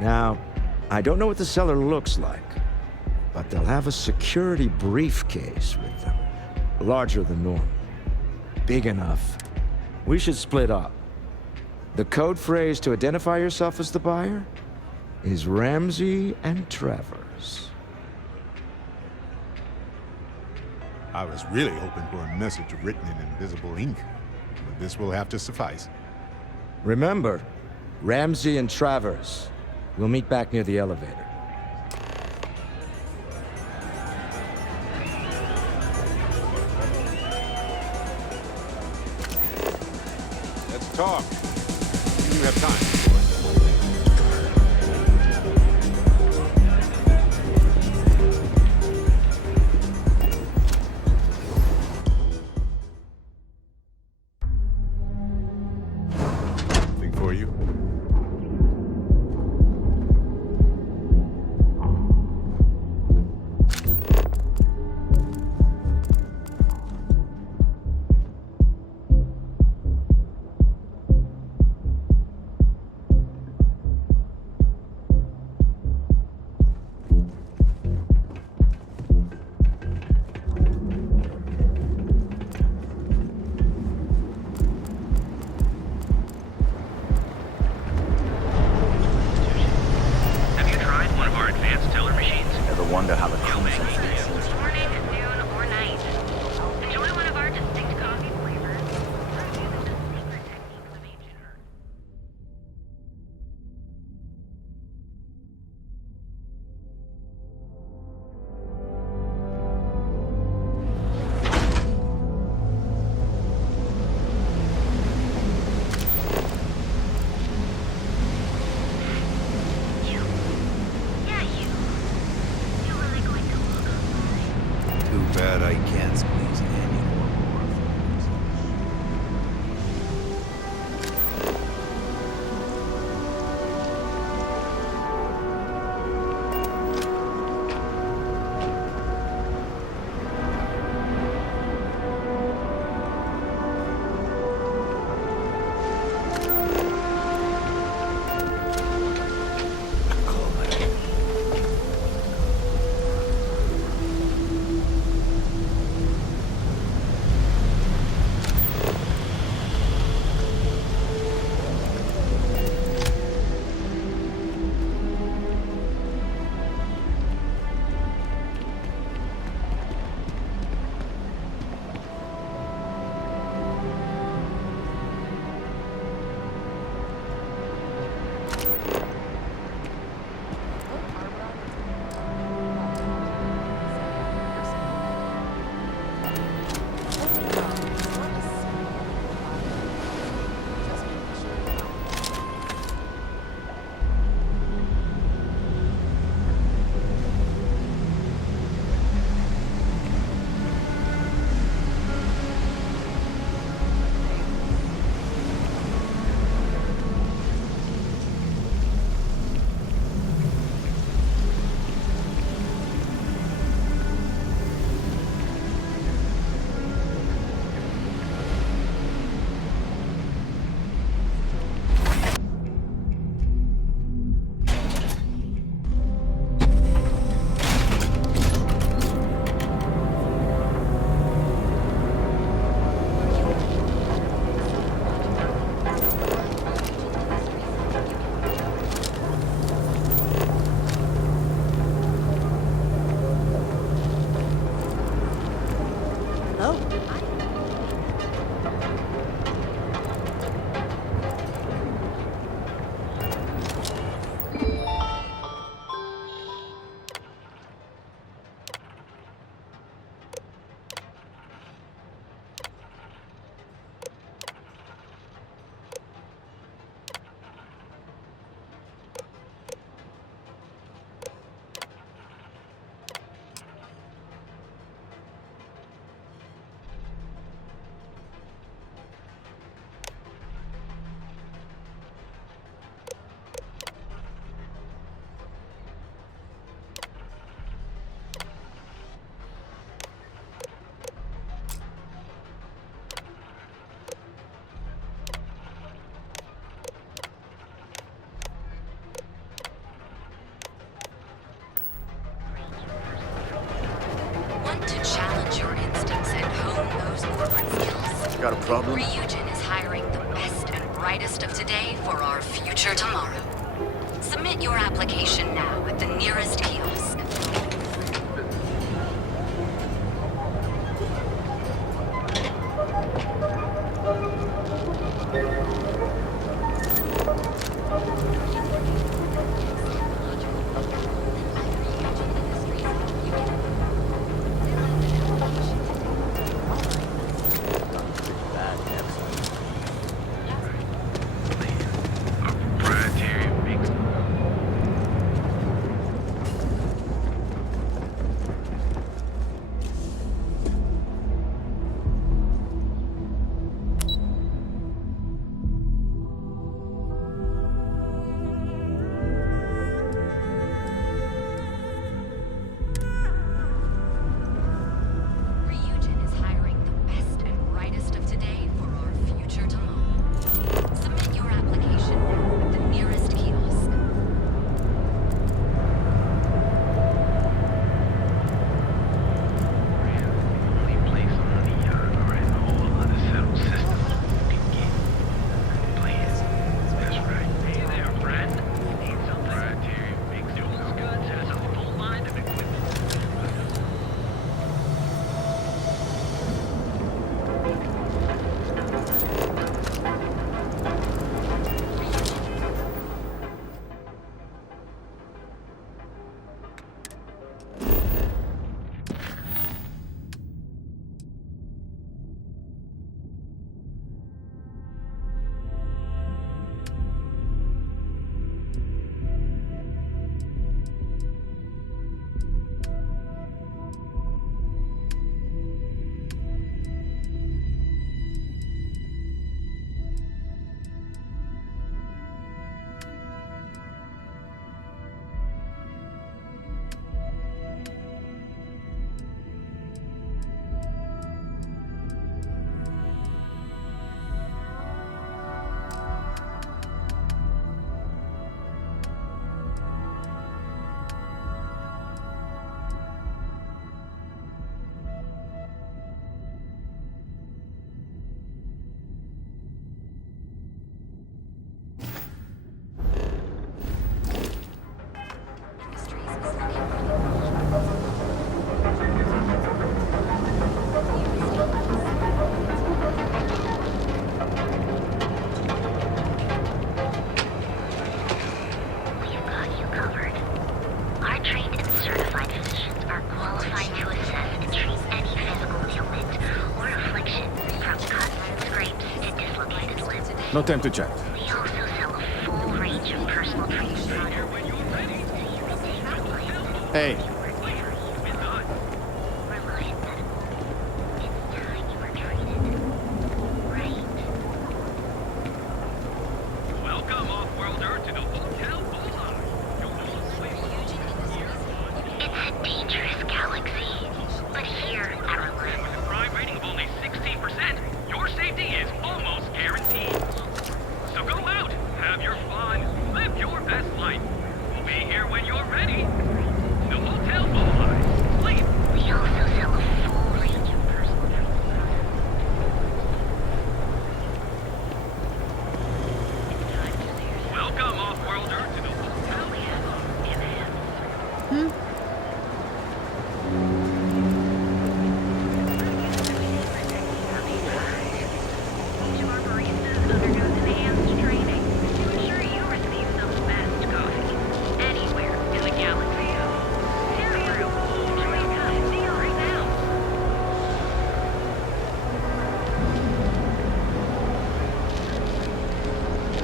Now, I don't know what the cellar looks like, but they'll have a security briefcase with them. Larger than normal. Big enough. We should split up. The code phrase to identify yourself as the buyer is Ramsey and Travers. I was really hoping for a message written in invisible ink, but this will have to suffice. Remember, Ramsey and Travers. We'll meet back near the elevator. Let's talk. You have time. Thing for you. brightest of today for our future tomorrow. Submit your application now at the nearest kiosk. No time to chat. We also sell a full range of personal training products. Hey, Reliant Medical. It's time you were treated right. Welcome, off-worlder, to the Hotel Bola. It's a dangerous galaxy, but here at Reliant, With a crime rating of only 16%, your safety is almost guaranteed. So go out, have your fun, live your best life. We'll be here when you're ready. The Hotel Bola. Sleep. we also sell a full range of personal training products. It's time to see yourself. Welcome, off-worlder, to the Hotel Enhance. Each of our baristas undergoes enhanced training to ensure you receive the best coffee anywhere in the galaxy. Here's a real enjoy a cup of tea right now.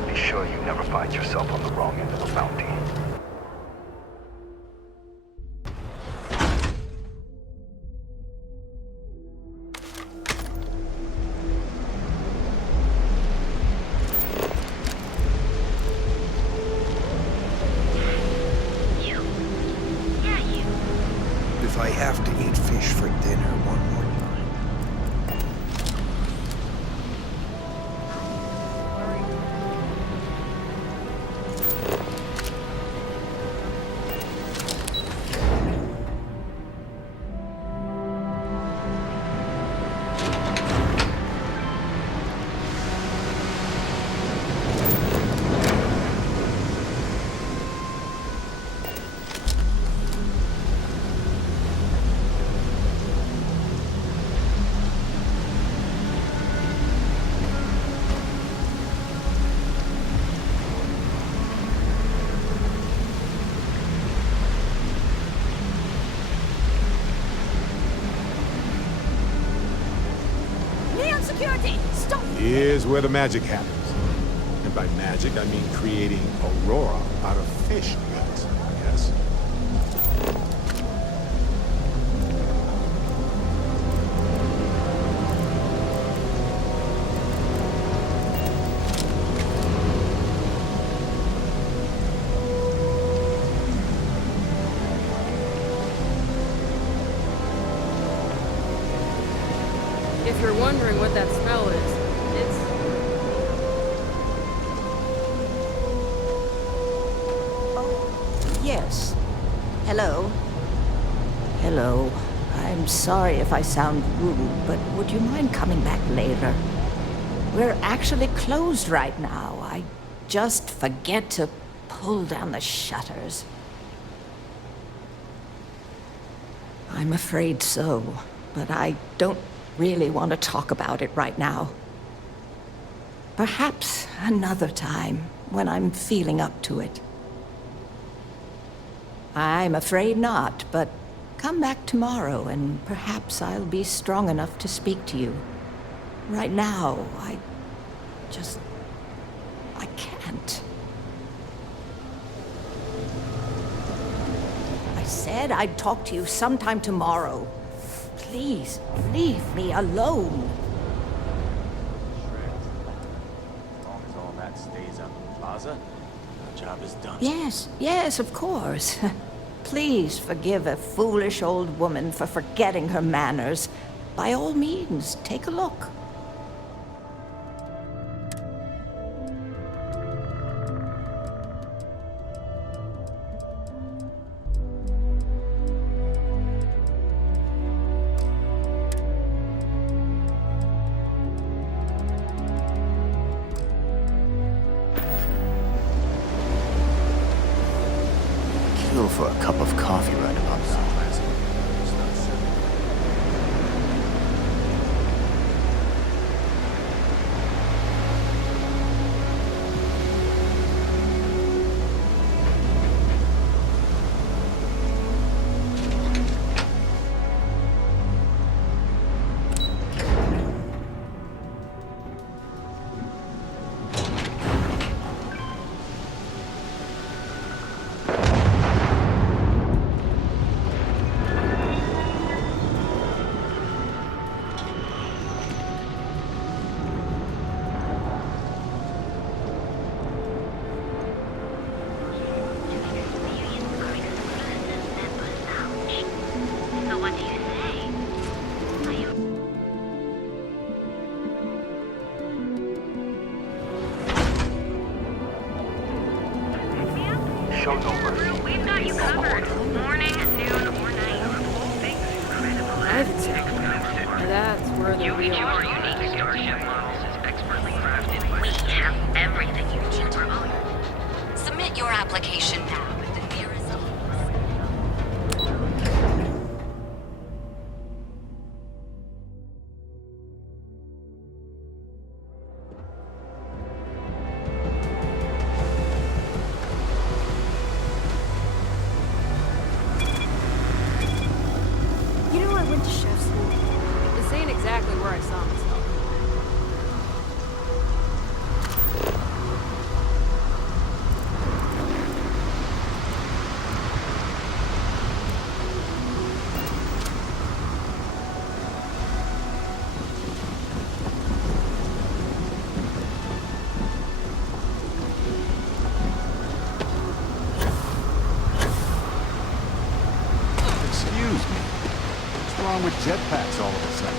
Be sure you never find yourself on the wrong end of a bounty. You. Yeah, you. If I have to eat fish for dinner one more time. Here's where the magic happens. And by magic, I mean creating Aurora out of fish guts, yes? If you're wondering what that smell is, it's... Oh, yes. Hello. Hello. I'm sorry if I sound rude, but would you mind coming back later? We're actually closed right now. I just forget to pull down the shutters. I'm afraid so, but I don't really want to talk about it right now. Perhaps another time, when I'm feeling up to it. I'm afraid not, but come back tomorrow and perhaps I'll be strong enough to speak to you. Right now, I can't. I said I'd talk to you sometime tomorrow. Please, leave me alone. As long as all that stays up in the plaza, the job is done. Yes, of course. Please forgive a foolish old woman for forgetting her manners. By all means, take a look. For a cup of coffee right about now. So what do you say? Are you... Show no mercy. We've got you covered. Morning, noon, or night. Private sector. That's where the Each real... of our unique starship models is expertly crafted by... We have everything you need to own. Submit your application now at the nearest office. You know, I went to chef school. This ain't exactly where I saw myself. Excuse me. What's wrong with jetpacks all of a sudden?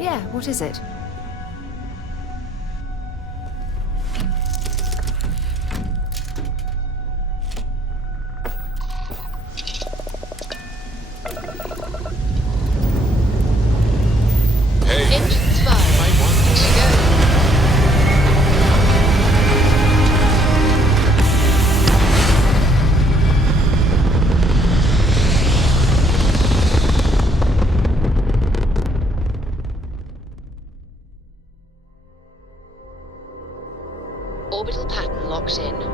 Yeah, what is it? Engines fired. Might want to go. locked in.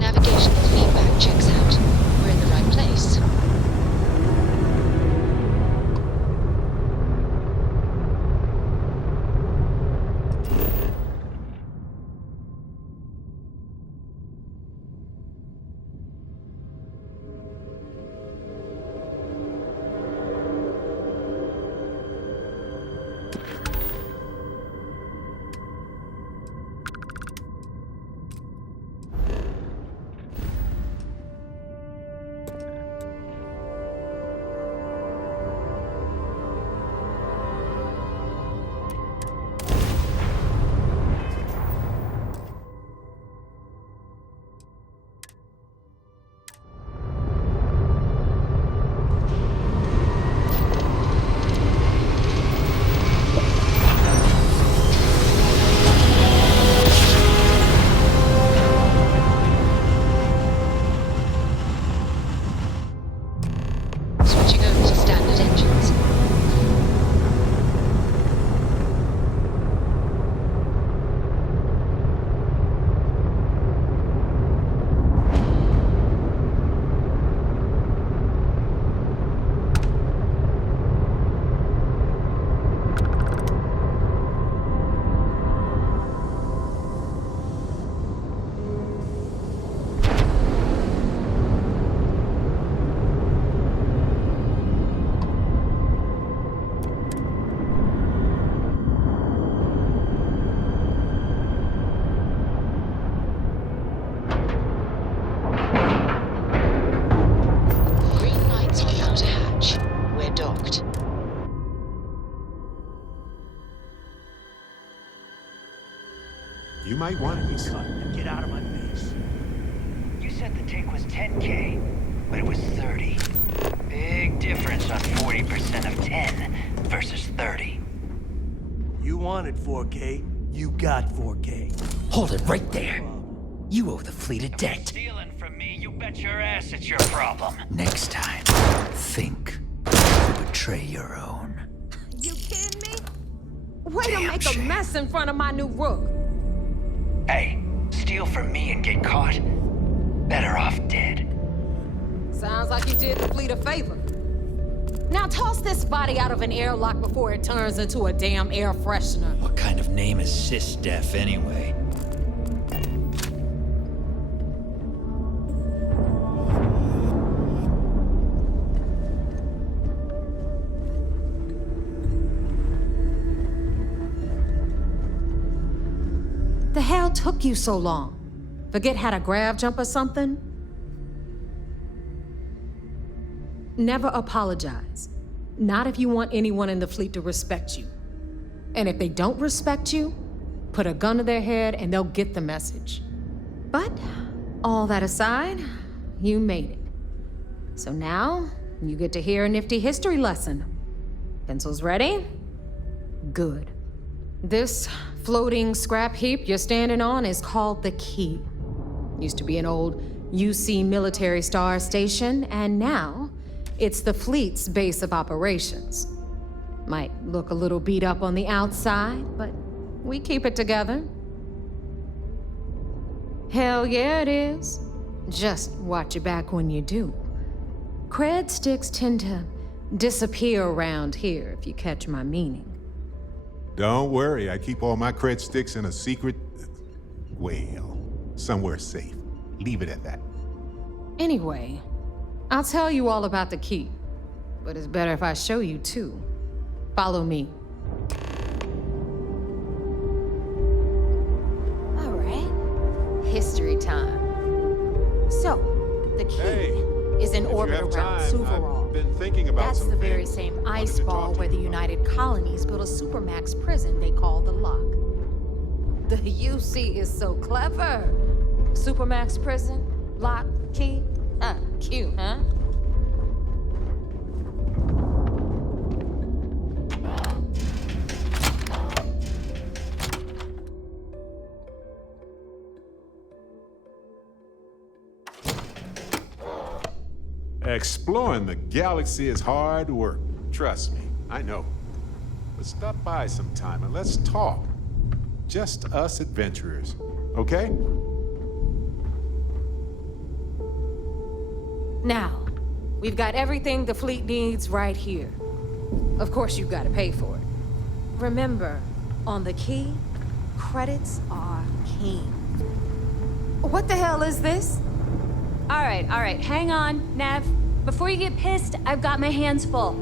Navigational feedback checks out. We're in the right place. Switching over to standard engines. Green lights on outer hatch. We're docked. You might want to be Get out of my face. You said the take was 10K, but it was 30. Big difference on 40% of 10 versus 30. You wanted 4K, you got 4K. Hold it right there. You owe the fleet a debt. Stealing from me, you bet your ass it's your problem. Next time, think to betray your own. You kidding me? Way to make a mess in front of my new rook. Hey, steal from me and get caught. Better off dead. Sounds like you did the fleet a favor. Now toss this body out of an airlock before it turns into a damn air freshener. What kind of name is Sysdef anyway? The hell took you so long? Forget how to grav jump or something? Never apologize. Not if you want anyone in the fleet to respect you. And if they don't respect you, put a gun to their head and they'll get the message. But all that aside, you made it. So now you get to hear a nifty history lesson. Pencils ready? Good. This floating scrap heap you're standing on is called the Key. Used to be an old UC military star station, and now it's the fleet's base of operations. Might look a little beat up on the outside, but we keep it together. Hell yeah, it is. Just watch your back when you do. Cred sticks tend to disappear around here, if you catch my meaning. Don't worry, I keep all my cred sticks in a secret... well, somewhere safe. Leave it at that. Anyway, I'll tell you all about the Key, but it's better if I show you too. Follow me. anytime. So, the key is in if you orbit have around time, Suvarov. I've been thinking about That's some the very things. same Wanted ice to talk ball to where the you about. United Colonies built a supermax prison they call the Lock. The UC is so clever. Supermax prison, lock, key. Cute, huh? Exploring the galaxy is hard work. Trust me, I know. But stop by sometime and let's talk. Just us adventurers, okay? Now, we've got everything the fleet needs right here. Of course, you've got to pay for it. Remember, on the key, credits are king. What the hell is this? All right, hang on, Nev. Before you get pissed, I've got my hands full.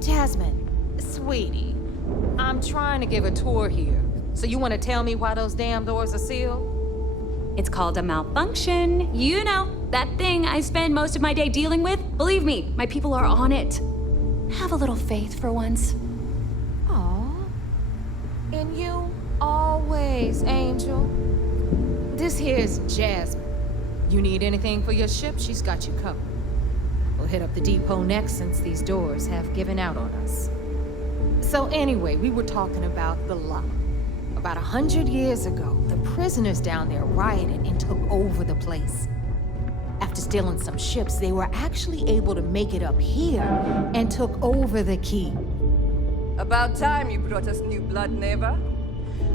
Jasmine, sweetie, I'm trying to give a tour here. So you want to tell me why those damn doors are sealed? It's called a malfunction. You know, that thing I spend most of my day dealing with. Believe me, my people are on it. Have a little faith for once. Aw. In you, always, Angel. This here's Jasmine. You need anything for your ship, she's got you covered. We'll hit up the depot next since these doors have given out on us. So anyway, we were talking about the Lock. About 100 years ago, the prisoners down there rioted and took over the place. After stealing some ships, they were actually able to make it up here and took over the key. About time you brought us new blood, Neva.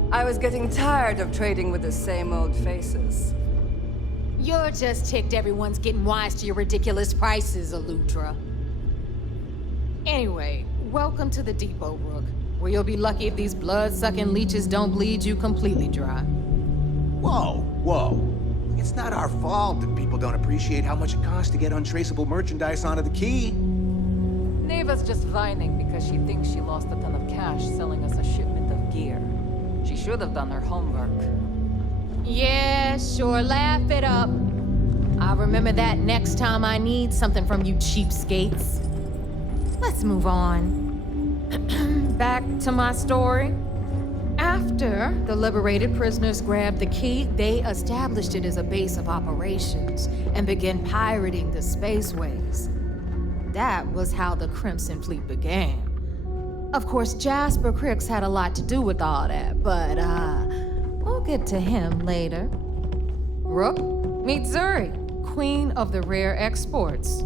I was getting tired of trading with the same old faces. You're just ticked everyone's getting wise to your ridiculous prices, Aludra. Anyway, welcome to the depot, Rook, where you'll be lucky if these blood-sucking leeches don't bleed you completely dry. Whoa. It's not our fault that people don't appreciate how much it costs to get untraceable merchandise onto the key. Neva's just whining because she thinks she lost a ton of cash selling us a shipment of gear. She should have done her homework. Yeah, sure, laugh it up. I'll remember that next time I need something from you cheapskates. Let's move on. Back to my story. After the liberated prisoners grabbed the key, they established it as a base of operations and began pirating the spaceways. That was how the Crimson Fleet began. Of course, Jasper Cricks had a lot to do with all that, but we'll get to him later. Rook, meet Zuri, queen of the rare exports.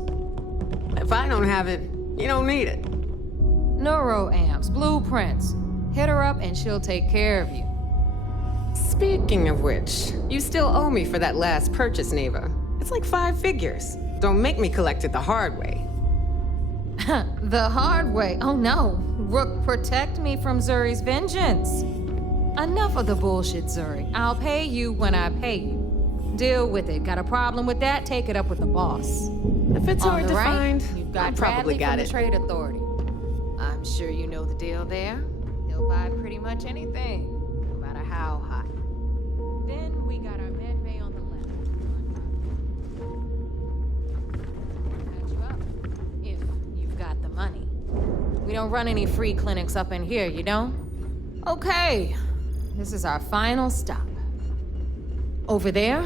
If I don't have it, you don't need it. Neuroamps, blueprints. Hit her up and she'll take care of you. Speaking of which, you still owe me for that last purchase, Neva. It's like 5 figures. Don't make me collect it the hard way. The hard way? Oh no. Rook, protect me from Zuri's vengeance. Enough of the bullshit, Zuri. I'll pay you when I pay you. Deal with it. Got a problem with that? Take it up with the boss. If it's On hard the to right, find, you've got I probably Bradley got from it. the Trade Authority. I'm sure you know the deal there. He'll buy pretty much anything, no matter how hot. Then we got our med bay on the left. Catch you up, if you've got the money. We don't run any free clinics up in here, you don't? Okay, this is our final stop. Over there,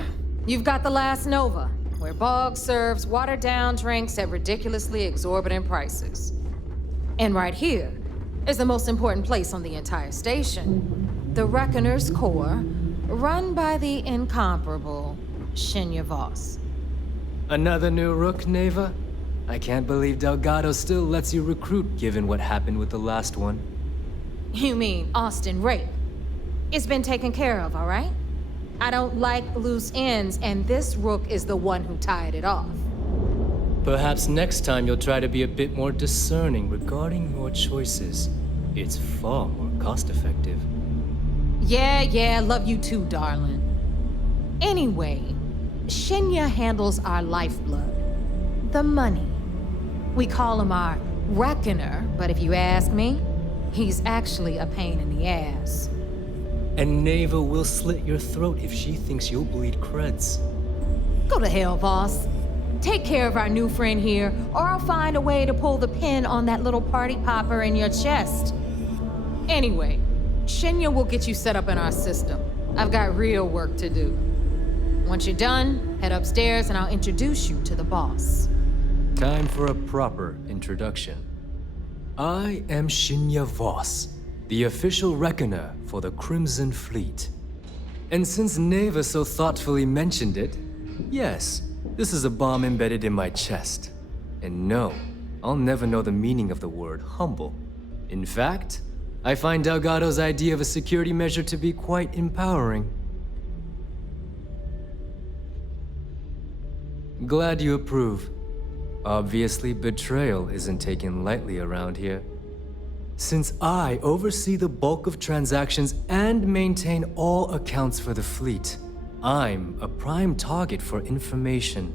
you've got the Last Nova, where Bog serves watered-down drinks at ridiculously exorbitant prices. And right here is the most important place on the entire station, the Reckoner's Core, run by the incomparable Shinya Voss. Another new Rook, Neva? I can't believe Delgado still lets you recruit given what happened with the last one. You mean Austin Rape? It's been taken care of, all right? I don't like loose ends, and this Rook is the one who tied it off. Perhaps next time you'll try to be a bit more discerning regarding your choices. It's far more cost-effective. Yeah, love you too, darling. Anyway, Shinya handles our lifeblood, the money. We call him our Reckoner, but if you ask me, he's actually a pain in the ass. And Neva will slit your throat if she thinks you'll bleed creds. Go to hell, boss. Take care of our new friend here, or I'll find a way to pull the pin on that little party popper in your chest. Anyway, Shinya will get you set up in our system. I've got real work to do. Once you're done, head upstairs and I'll introduce you to the boss. Time for a proper introduction. I am Shinya Voss, the official reckoner for the Crimson Fleet. And since Neva so thoughtfully mentioned it, yes, this is a bomb embedded in my chest. And no, I'll never know the meaning of the word humble. In fact, I find Delgado's idea of a security measure to be quite empowering. Glad you approve. Obviously, betrayal isn't taken lightly around here. Since I oversee the bulk of transactions and maintain all accounts for the fleet, I'm a prime target for information.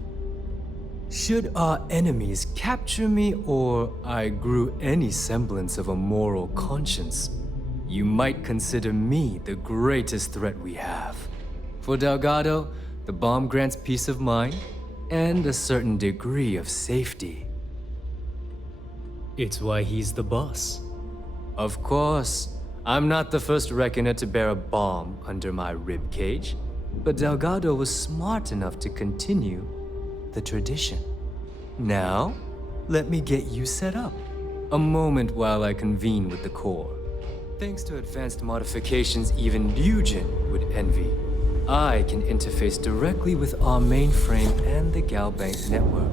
Should our enemies capture me or I grew any semblance of a moral conscience, you might consider me the greatest threat we have. For Delgado, the bomb grants peace of mind and a certain degree of safety. It's why he's the boss. Of course, I'm not the first reckoner to bear a bomb under my ribcage, but Delgado was smart enough to continue the tradition. Now, let me get you set up. A moment while I convene with the core. Thanks to advanced modifications even Bugin would envy, I can interface directly with our mainframe and the Galbank network.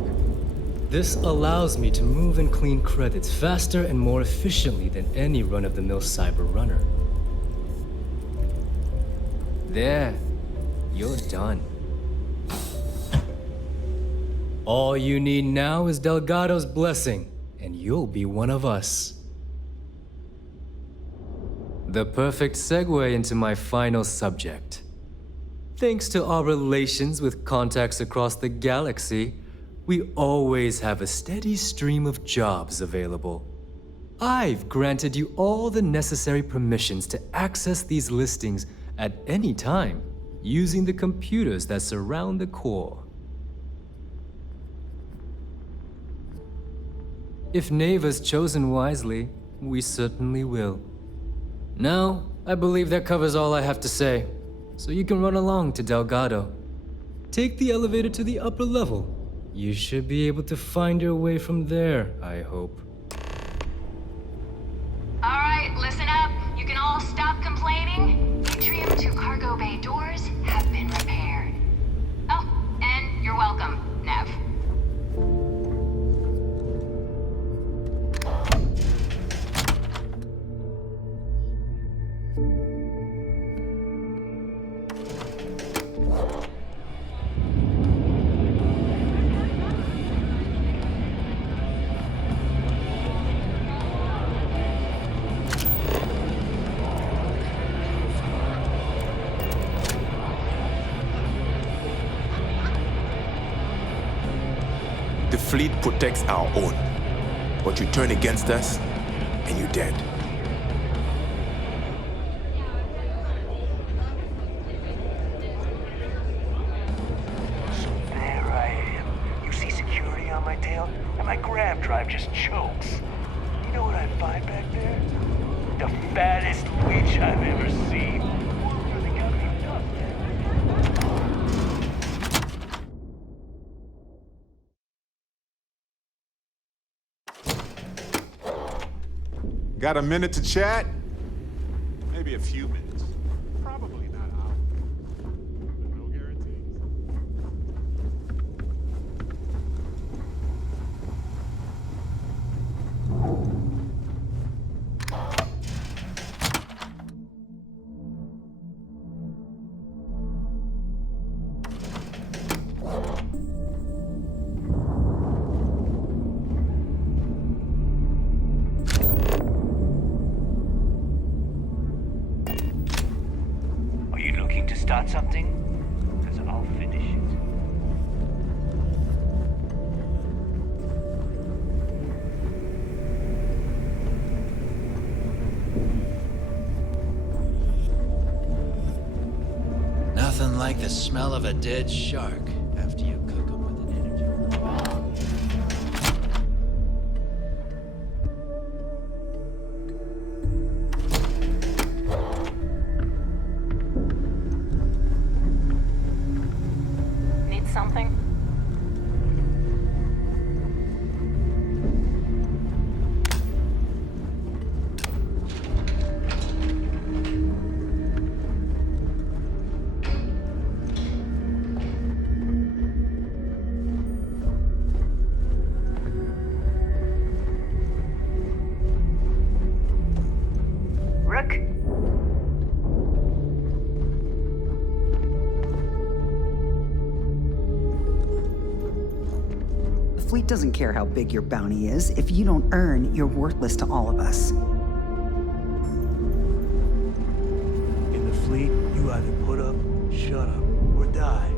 This allows me to move and clean credits faster and more efficiently than any run-of-the-mill cyber runner. There, you're done. All you need now is Delgado's blessing, and you'll be one of us. The perfect segue into my final subject. Thanks to our relations with contacts across the galaxy, we always have a steady stream of jobs available. I've granted you all the necessary permissions to access these listings at any time, using the computers that surround the core. If Neva's chosen wisely, we certainly will. Now, I believe that covers all I have to say, so you can run along to Delgado. Take the elevator to the upper level. You should be able to find your way from there, I hope. All right, listen up. You can all stop complaining. Atrium to cargo bay doors have been repaired. Oh, and you're welcome, Nev. The fleet protects our own, but you turn against us, and you're dead. There I am. You see security on my tail, and my grab drive just chokes. You know what I find back there? The fattest witch I've ever seen. Got a minute to chat? Maybe a few minutes. Probably not hours. But no guarantees. Start something? Because I'll finish it. like the smell of a dead shark after you cook them with an energy bomb. Need something? Rook? The fleet doesn't care how big your bounty is. If you don't earn, you're worthless to all of us. In the fleet, you either put up, shut up, or die.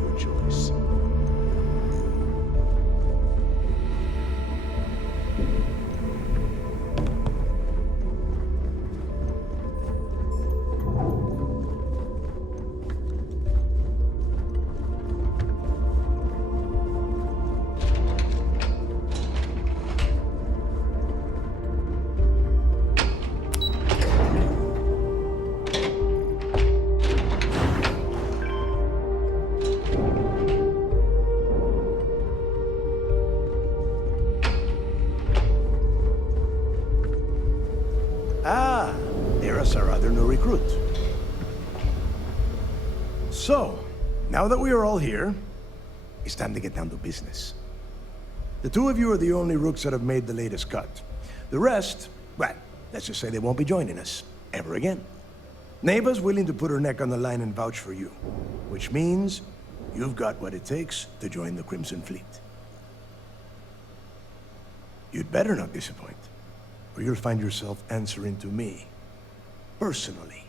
Your choice. Ah, there's our other new recruit. So, now that we are all here, it's time to get down to business. The two of you are the only rooks that have made the latest cut. The rest, well, let's just say they won't be joining us ever again. Neva's willing to put her neck on the line and vouch for you, which means you've got what it takes to join the Crimson Fleet. You'd better not disappoint, or you'll find yourself answering to me, personally.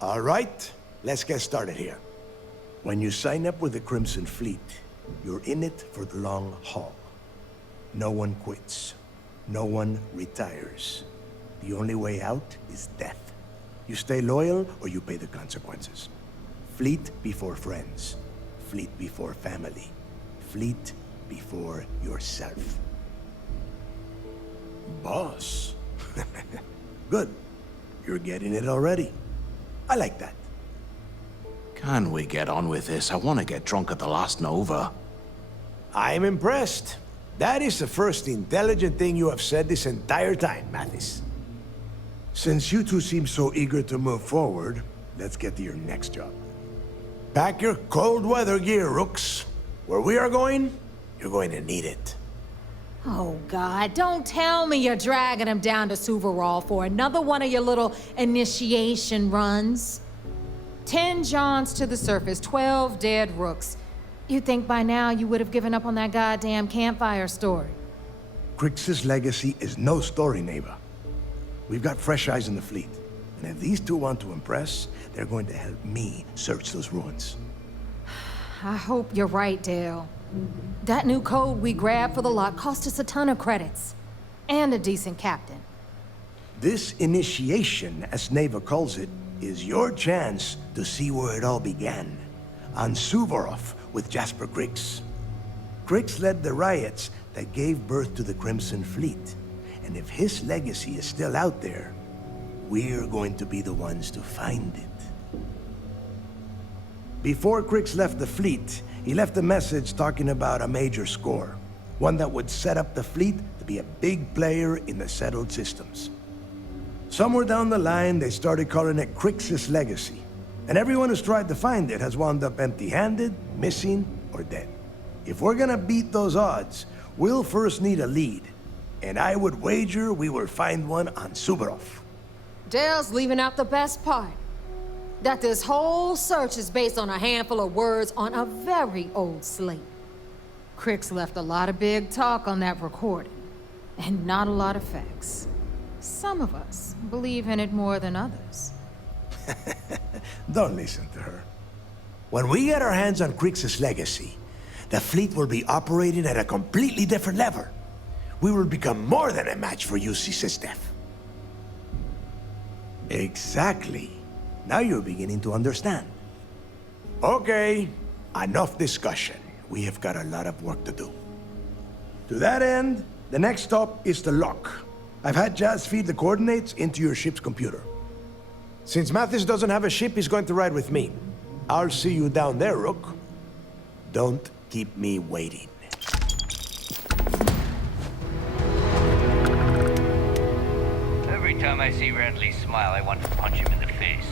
All right, let's get started here. When you sign up with the Crimson Fleet, you're in it for the long haul. No one quits. No one retires. The only way out is death. You stay loyal or you pay the consequences. Fleet before friends. Fleet before family. Fleet before yourself. Boss. Good. You're getting it already. I like that. Can we get on with this? I want to get drunk at the last Nova. I'm impressed. That is the first intelligent thing you have said this entire time, Mathis. Since you two seem so eager to move forward, let's get to your next job. Pack your cold weather gear, Rooks. Where we are going, you're going to need it. Oh, God, don't tell me you're dragging him down to Suvarall for another one of your little initiation runs. 10 Johns to the surface, 12 dead Rooks. You'd think by now you would have given up on that goddamn campfire story. Crix's legacy is no story, Neva. We've got fresh eyes in the fleet. And if these two want to impress, they're going to help me search those ruins. I hope you're right, Dale. That new code we grabbed for the lot cost us a ton of credits. And a decent captain. This initiation, as Neva calls it, is your chance to see where it all began. On Suvorov with Jasper Crix. Crix led the riots that gave birth to the Crimson Fleet. And if his legacy is still out there, we're going to be the ones to find it. Before Crix left the fleet, he left a message talking about a major score. One that would set up the fleet to be a big player in the settled systems. Somewhere down the line, they started calling it Crix's legacy. And everyone who's tried to find it has wound up empty-handed, missing, or dead. If we're gonna beat those odds, we'll first need a lead. And I would wager we will find one on Suvorov. Dale's leaving out the best part. That this whole search is based on a handful of words on a very old slate. Crix left a lot of big talk on that recording, and not a lot of facts. Some of us believe in it more than others. Don't listen to her. When we get our hands on Crix's legacy, the fleet will be operating at a completely different level. We will become more than a match for UC Sistef. Exactly. Now you're beginning to understand. Okay, enough discussion. We have got a lot of work to do. To that end, the next stop is the lock. I've had Jazz feed the coordinates into your ship's computer. Since Mathis doesn't have a ship, he's going to ride with me. I'll see you down there, Rook. Don't keep me waiting. Every time I see Randley smile, I want to punch him in the face.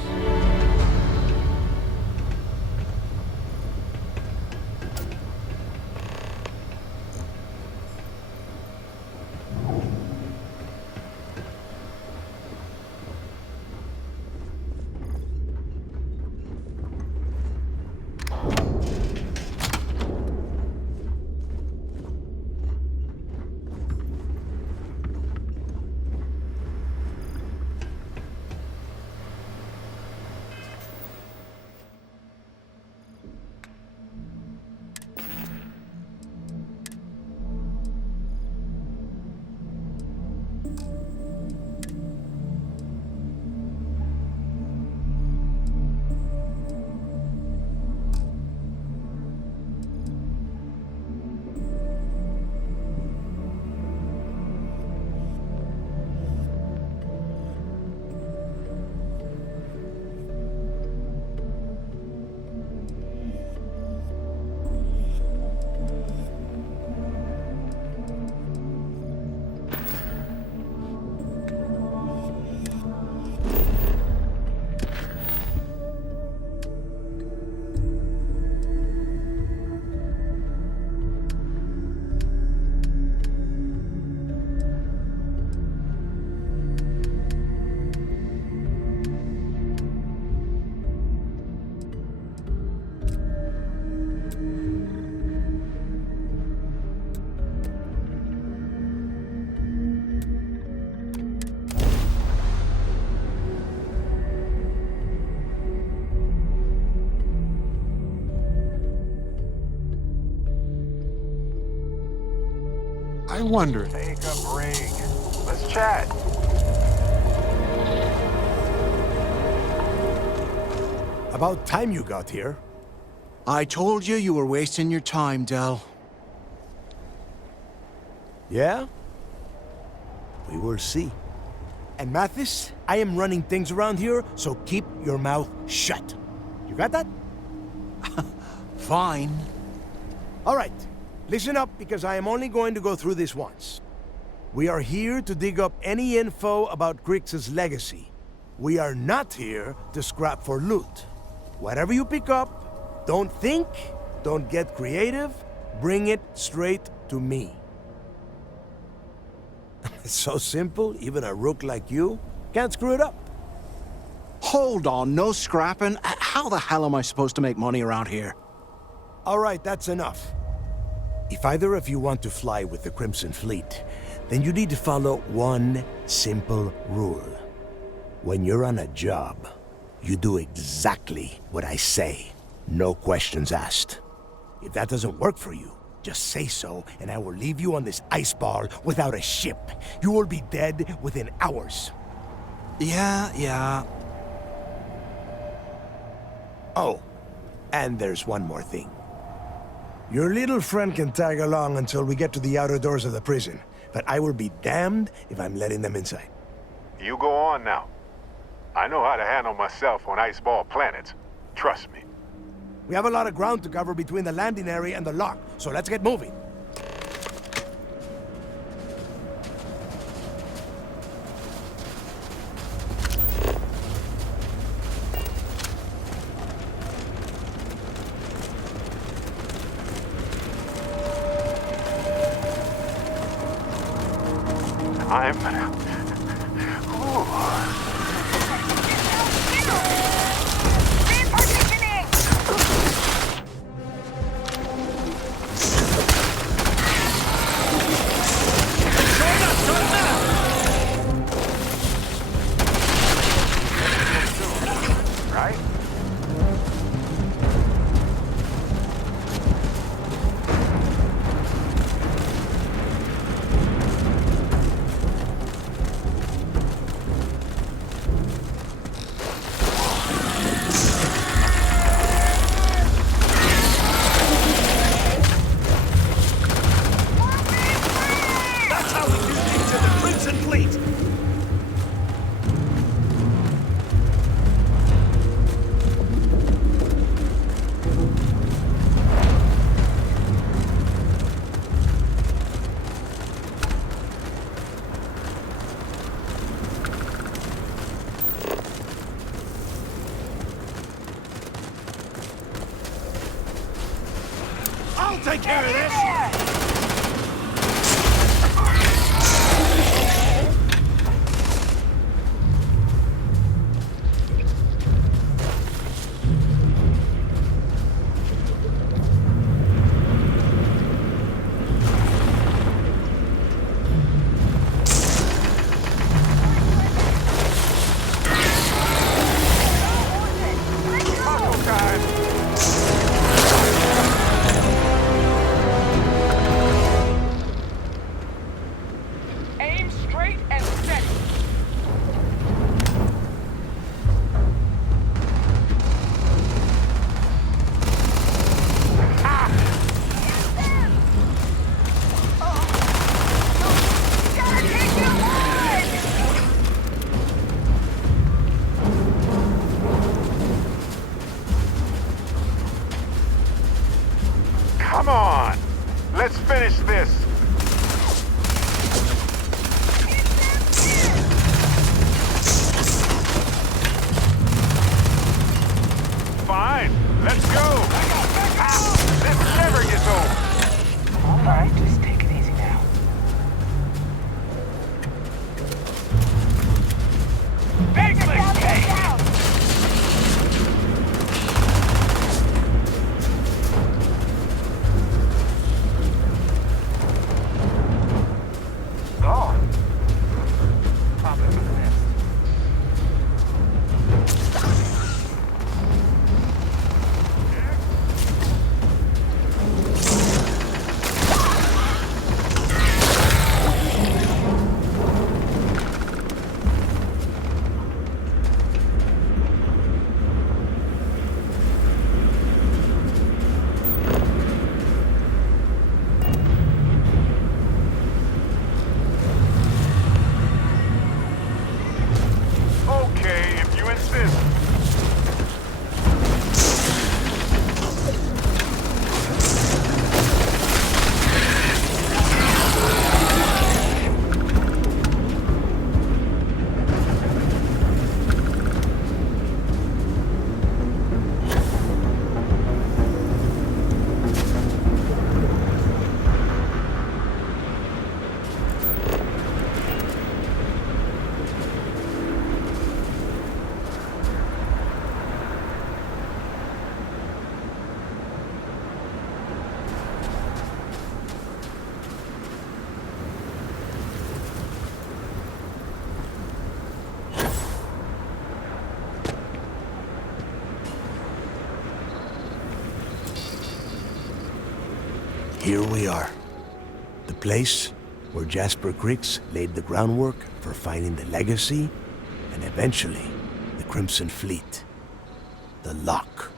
I wonder. Take a break. Let's chat. About time you got here. I told you you were wasting your time, Del. Yeah? We will see. And Mathis, I am running things around here, so keep your mouth shut. You got that? Fine. All right. Listen up, because I am only going to go through this once. We are here to dig up any info about Grix's legacy. We are not here to scrap for loot. Whatever you pick up, don't think, don't get creative, bring it straight to me. It's so simple, even a rook like you can't screw it up. Hold on, no scrapping? How the hell am I supposed to make money around here? All right, that's enough. If either of you want to fly with the Crimson Fleet, then you need to follow one simple rule. When you're on a job, you do exactly what I say. No questions asked. If that doesn't work for you, just say so, and I will leave you on this ice ball without a ship. You will be dead within hours. Yeah. Oh, and there's one more thing. Your little friend can tag along until we get to the outer doors of the prison, but I will be damned if I'm letting them inside. You go on now. I know how to handle myself on iceball planets. Trust me. We have a lot of ground to cover between the landing area and the lock, so let's get moving. Crimson Fleet! I'll take care of this! Aim straight and steady. Come on! Let's finish this! Fine, let's go! This never gets old! Alright, just take it easy now. Big mistake! Gone. Probably for the nest. Okay, if you insist. Here we are. The place where Jasper Griggs laid the groundwork for finding the legacy and eventually the Crimson Fleet. The lock.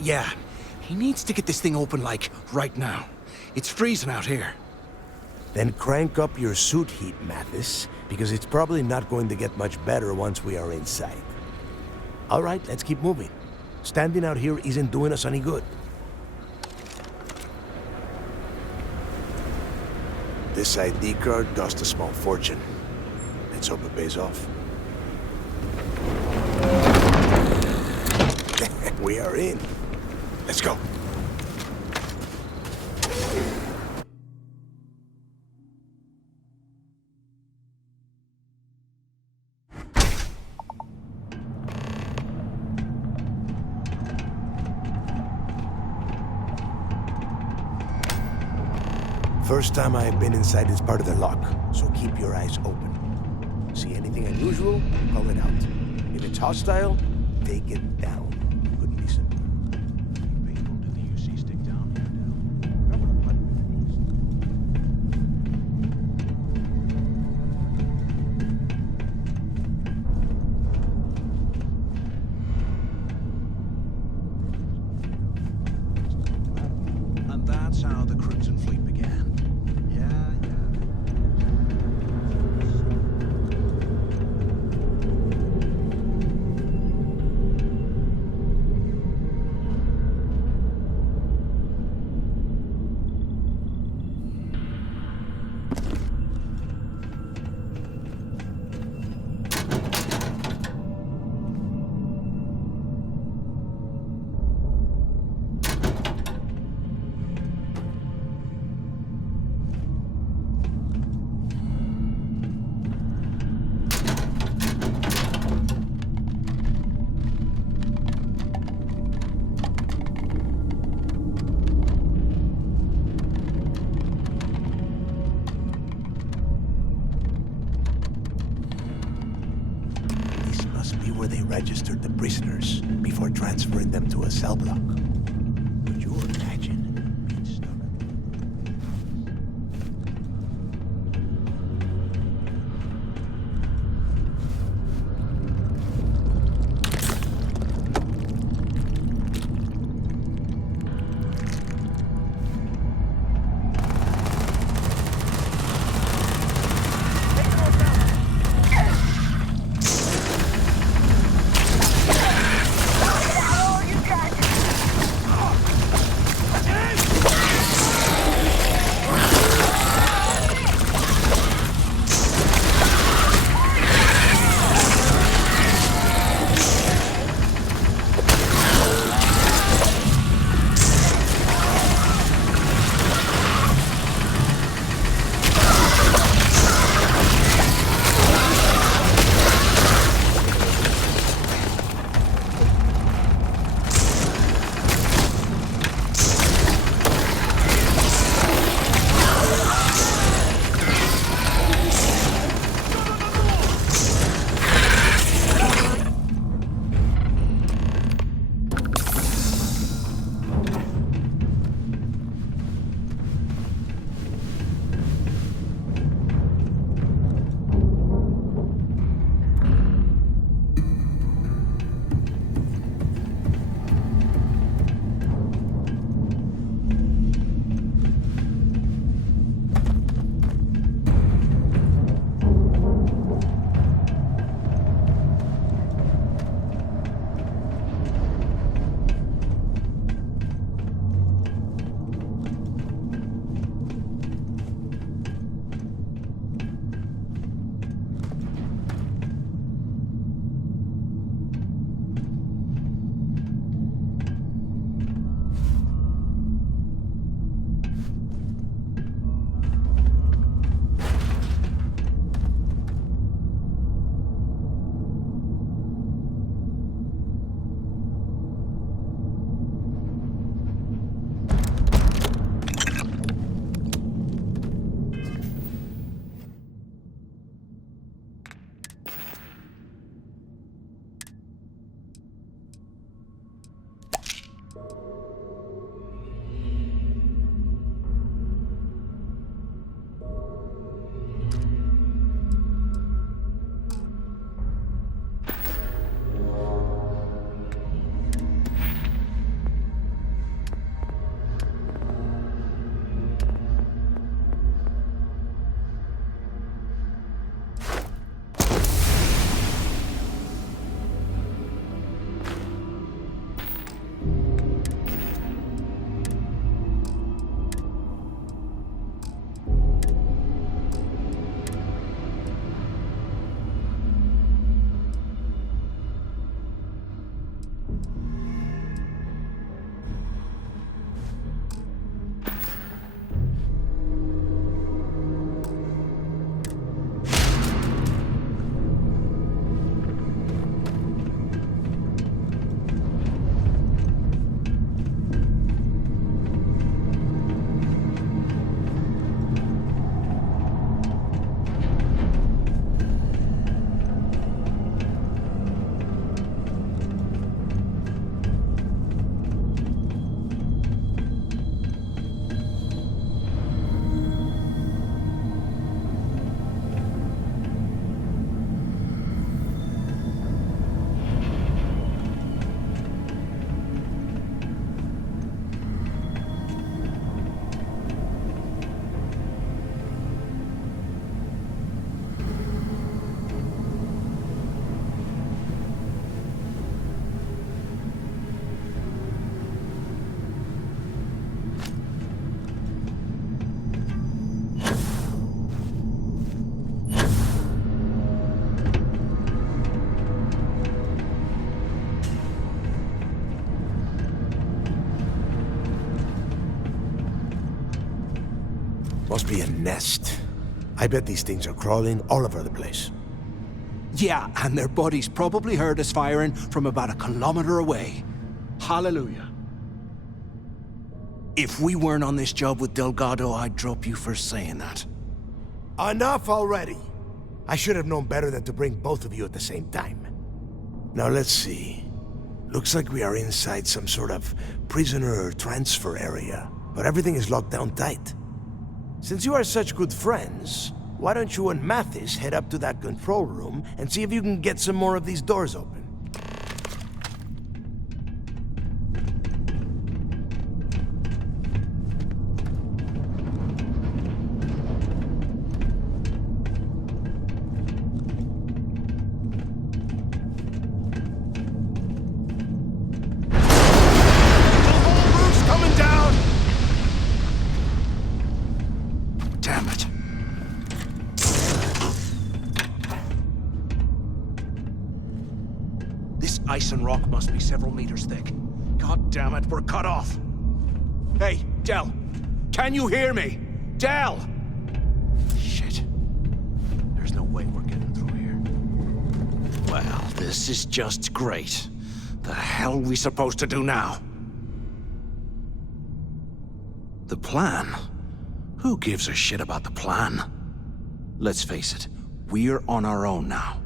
Yeah, he needs to get this thing open, like, right now. It's freezing out here. Then crank up your suit heat, Mathis, because it's probably not going to get much better once we are inside. All right, let's keep moving. Standing out here isn't doing us any good. This ID card cost a small fortune. Let's hope it pays off. We are in. Let's go. First time I have been inside this part of the lock, so keep your eyes open. See anything unusual? Call it out. If it's hostile, take it down. Couldn't be simpler. Baseball, did the UC stick down here now? And that's how the Crimson Fleet began. Yeah. Where they registered the prisoners before transferring them to a cell block. Could you imagine? be a nest. I bet these things are crawling all over the place. Yeah, and their buddies probably heard us firing from about a kilometer away. Hallelujah. If we weren't on this job with Delgado, I'd drop you for saying that. Enough already! I should have known better than to bring both of you at the same time. Now let's see. Looks like we are inside some sort of prisoner transfer area, but everything is locked down tight. Since you are such good friends, why don't you and Mathis head up to that control room and see if you can get some more of these doors open? Ice and rock must be several meters thick. God damn it, we're cut off. Hey, Del, can you hear me? Del! Shit. There's no way we're getting through here. Well, this is just great. The hell are we supposed to do now? The plan? Who gives a shit about the plan? Let's face it, we're on our own now.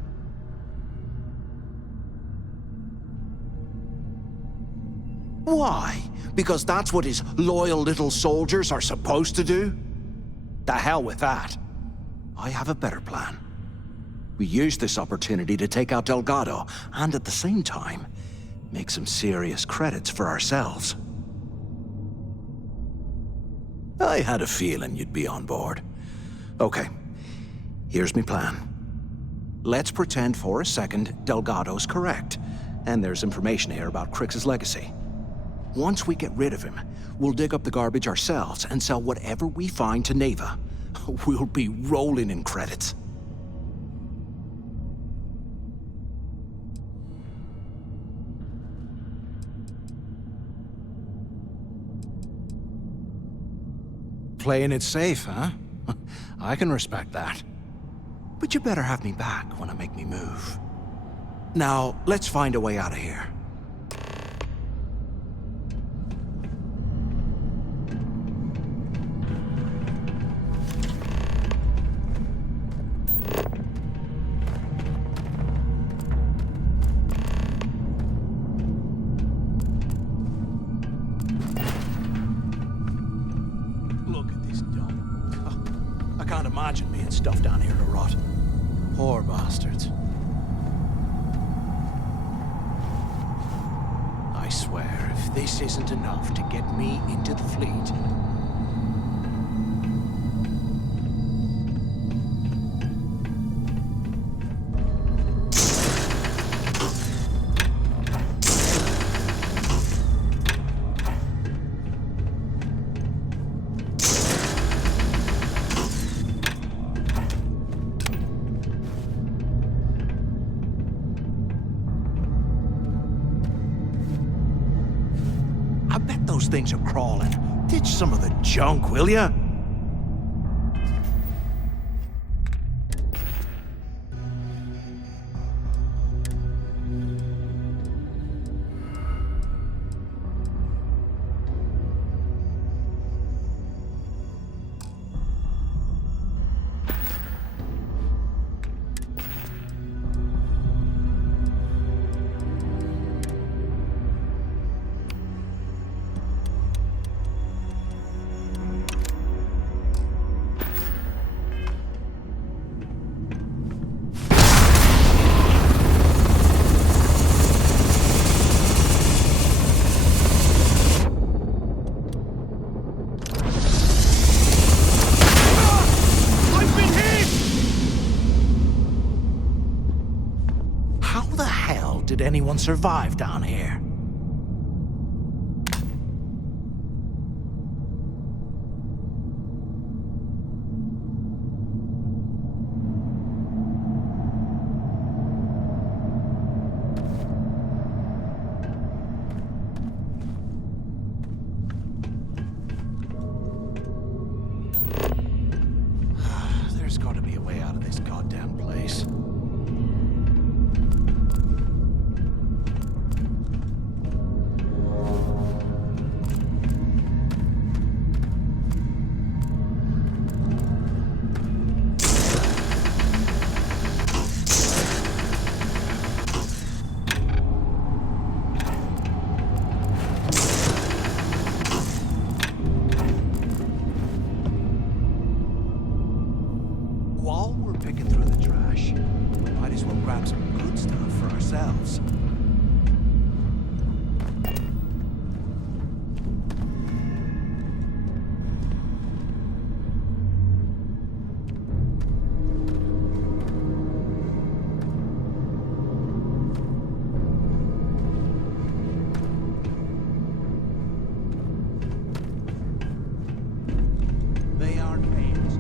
Why? Because that's what his loyal little soldiers are supposed to do? The hell with that. I have a better plan. We use this opportunity to take out Delgado, and at the same time, make some serious credits for ourselves. I had a feeling you'd be on board. Okay, here's my plan. Let's pretend for a second Delgado's correct, and there's information here about Crix's legacy. Once we get rid of him, we'll dig up the garbage ourselves and sell whatever we find to Neva. We'll be rolling in credits. Playing it safe, huh? I can respect that. But you better have me back when I make me move. Now, let's find a way out of here. Imagine being stuffed down here to rot. Poor bastards. I swear, if this isn't enough to get me into the fleet... Those things are crawling. Ditch some of the junk, will ya? Did anyone survive down here? gotta be a way out of this goddamn place. While we're picking through the trash, we might as well grab some good stuff for ourselves. They aren't paying us.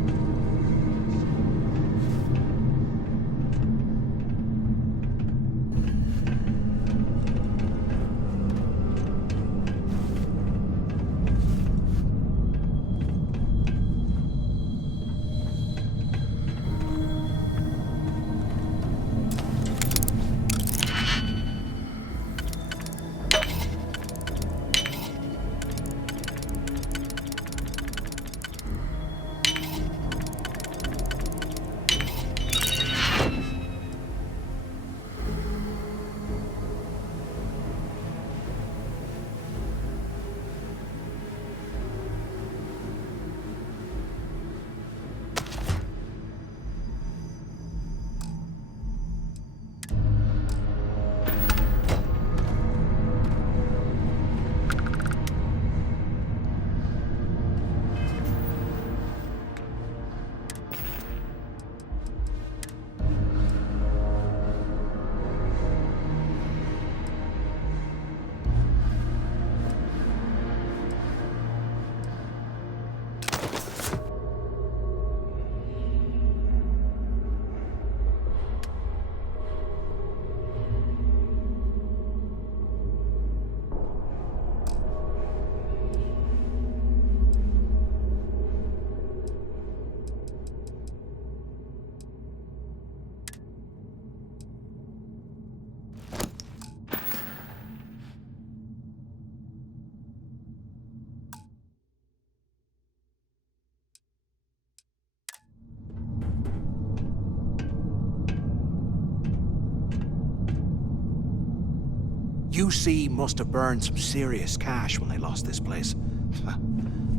UC must have burned some serious cash when they lost this place.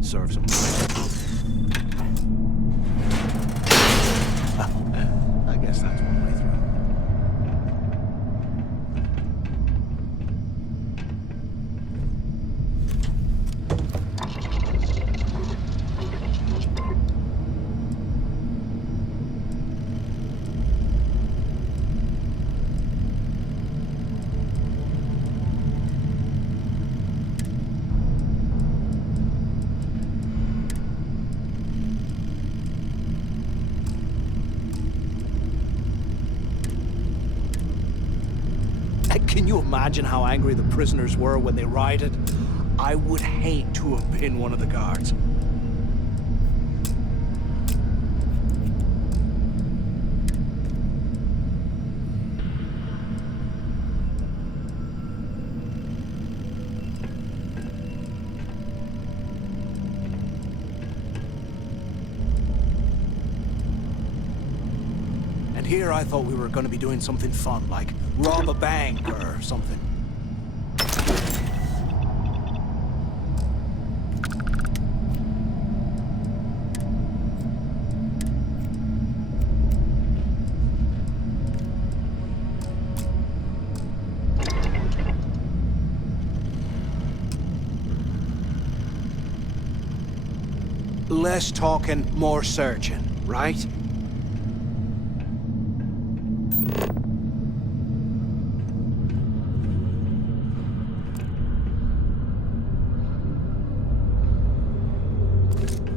Serves them right. I guess that's one way through. Can you imagine how angry the prisoners were when they rioted? I would hate to have been one of the guards. And here I thought we were going to be doing something fun, like rob a bank or something. Less talking, more searching, right?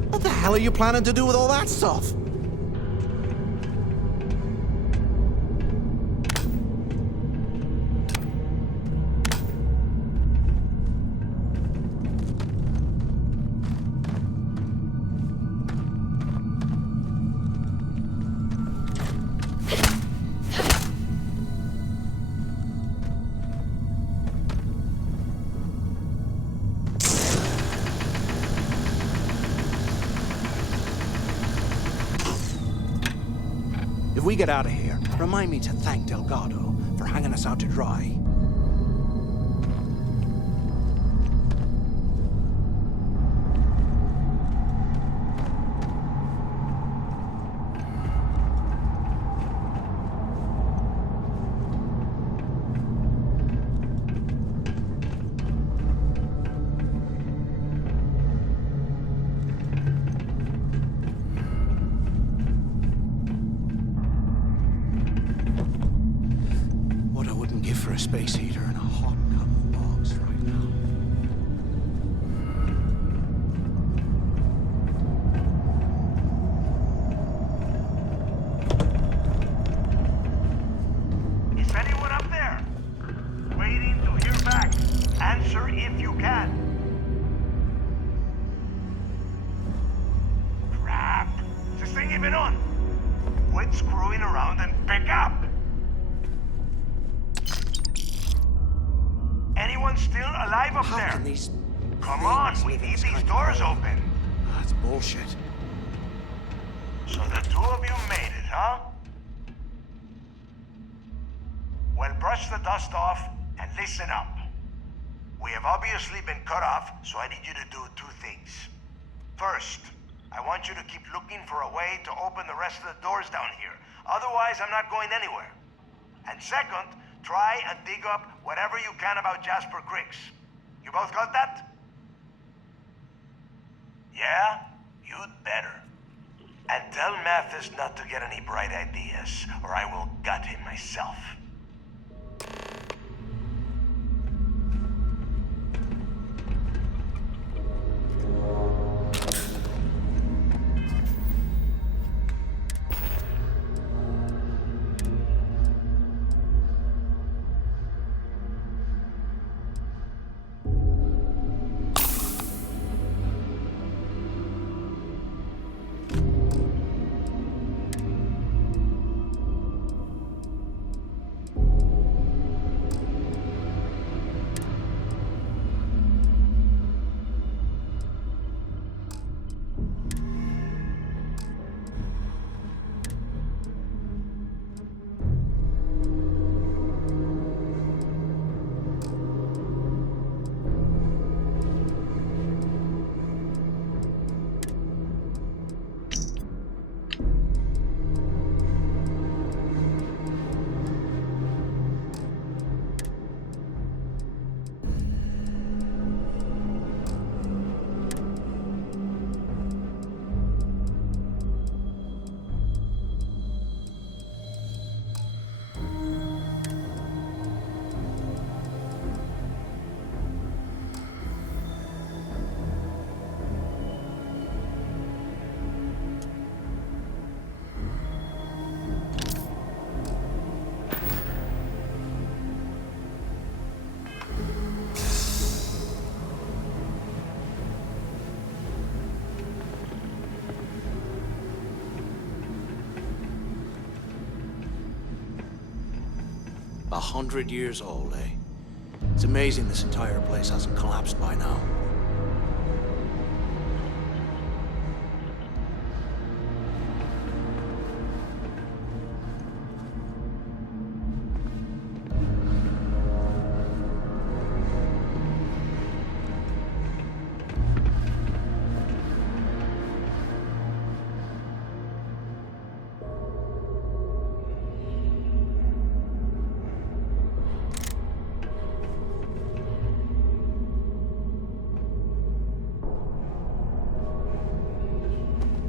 What the hell are you planning to do with all that stuff? If we get out of here, remind me to thank Delgado for hanging us out to dry. For a space heater and a hot cup of bogs right now. Is anyone up there? Waiting to hear back. Answer if you can. Crap. Is this thing even on? Quit screwing around and pick up. Anyone still alive up there? Come on, we need these doors open. That's bullshit. So the two of you made it, huh? Well, brush the dust off and listen up. We have obviously been cut off, so I need you to do two things. First, I want you to keep looking for a way to open the rest of the doors down here. Otherwise, I'm not going anywhere. And second, try and dig up whatever you can about Jasper Cricks. You both got that? Yeah? You'd better. And tell Mathis not to get any bright ideas, or I will gut him myself. A 100 years old, eh? It's amazing this entire place hasn't collapsed by now.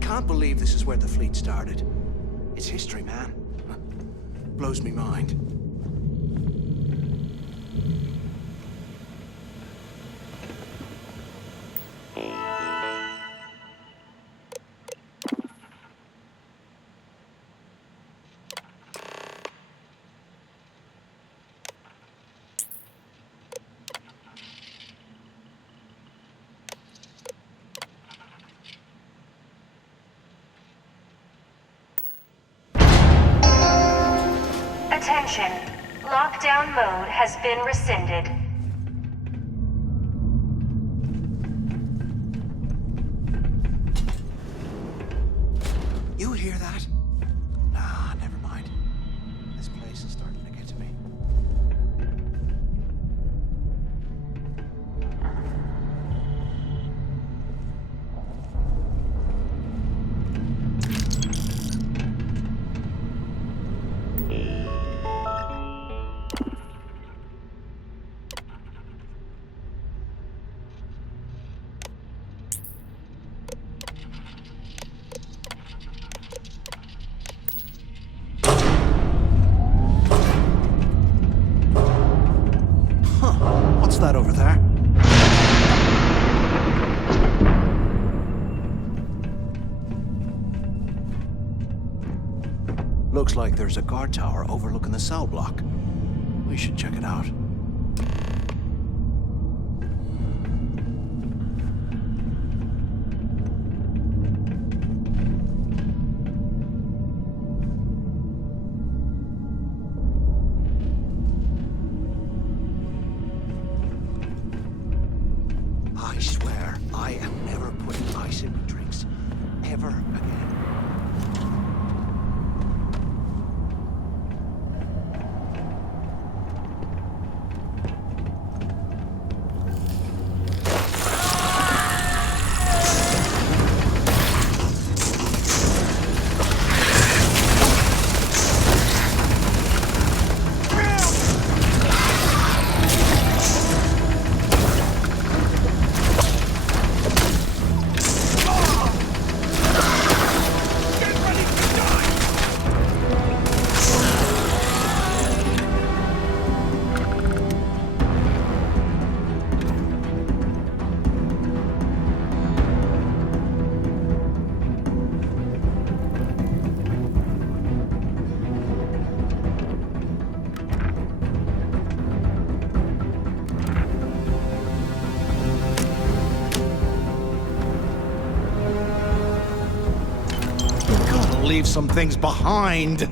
Can't believe this is where the fleet started. It's history, man. Blows me mind. Attention. Lockdown mode has been rescinded. You hear that? Nah, never mind. This is starting to get to me. What's that over there? Looks like there's a guard tower overlooking the cell block. We should check it out. I swear, I am never putting ice in my drinks. Ever again. Leave some things behind.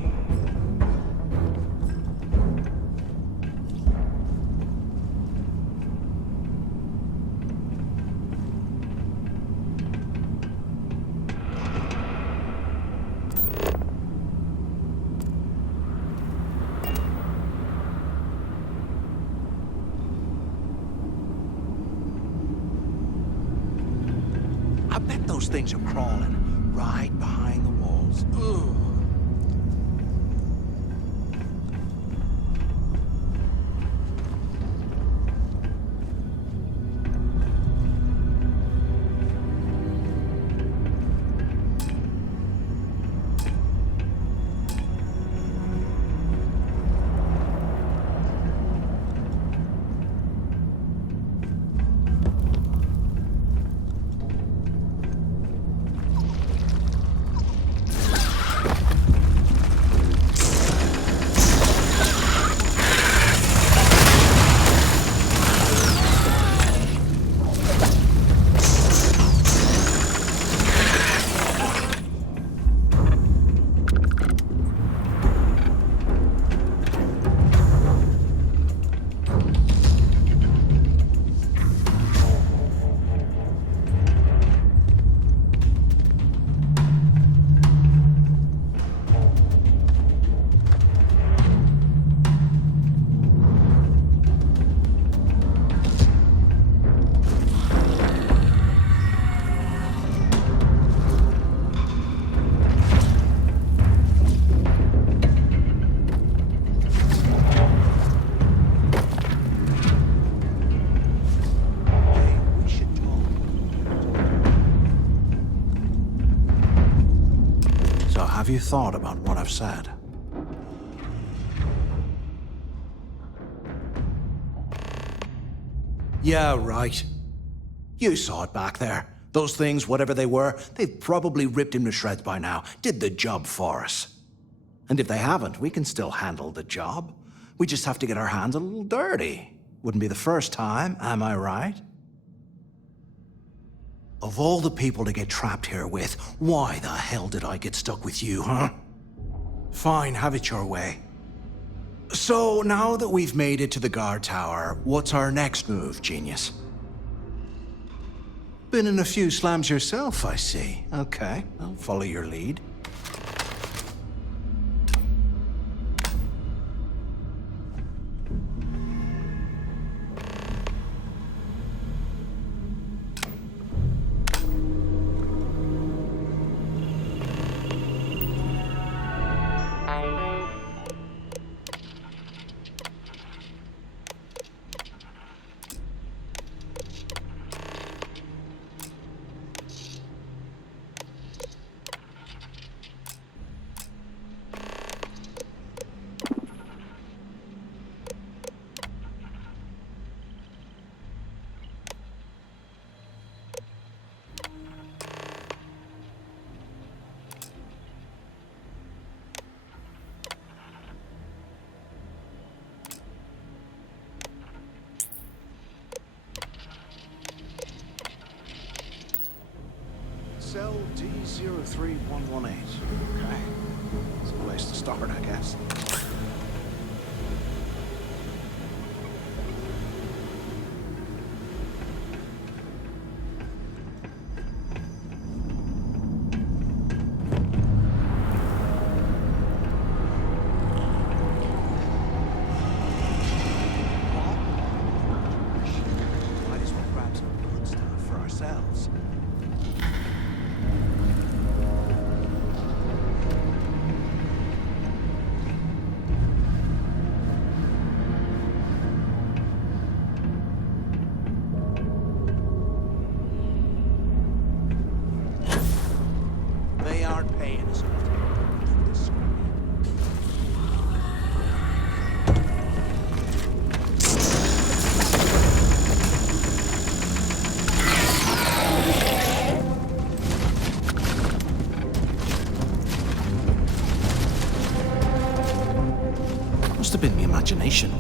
I bet those things are crawling right behind the walls. Ugh. Have you thought about what I've said? Yeah, right. You saw it back there. Those things, whatever they were, they've probably ripped him to shreds by now. Did the job for us. And if they haven't, we can still handle the job. We just have to get our hands a little dirty. Wouldn't be the first time, am I right? Of all the people to get trapped here with, why the hell did I get stuck with you, huh? Fine, have it your way. So, now that we've made it to the guard tower, what's our next move, genius? Been in a few slams yourself, I see. Okay, I'll follow your lead. start, I guess. Might as well grab some good stuff for ourselves. They aren't paying us enough for this scrap. Must have been the imagination.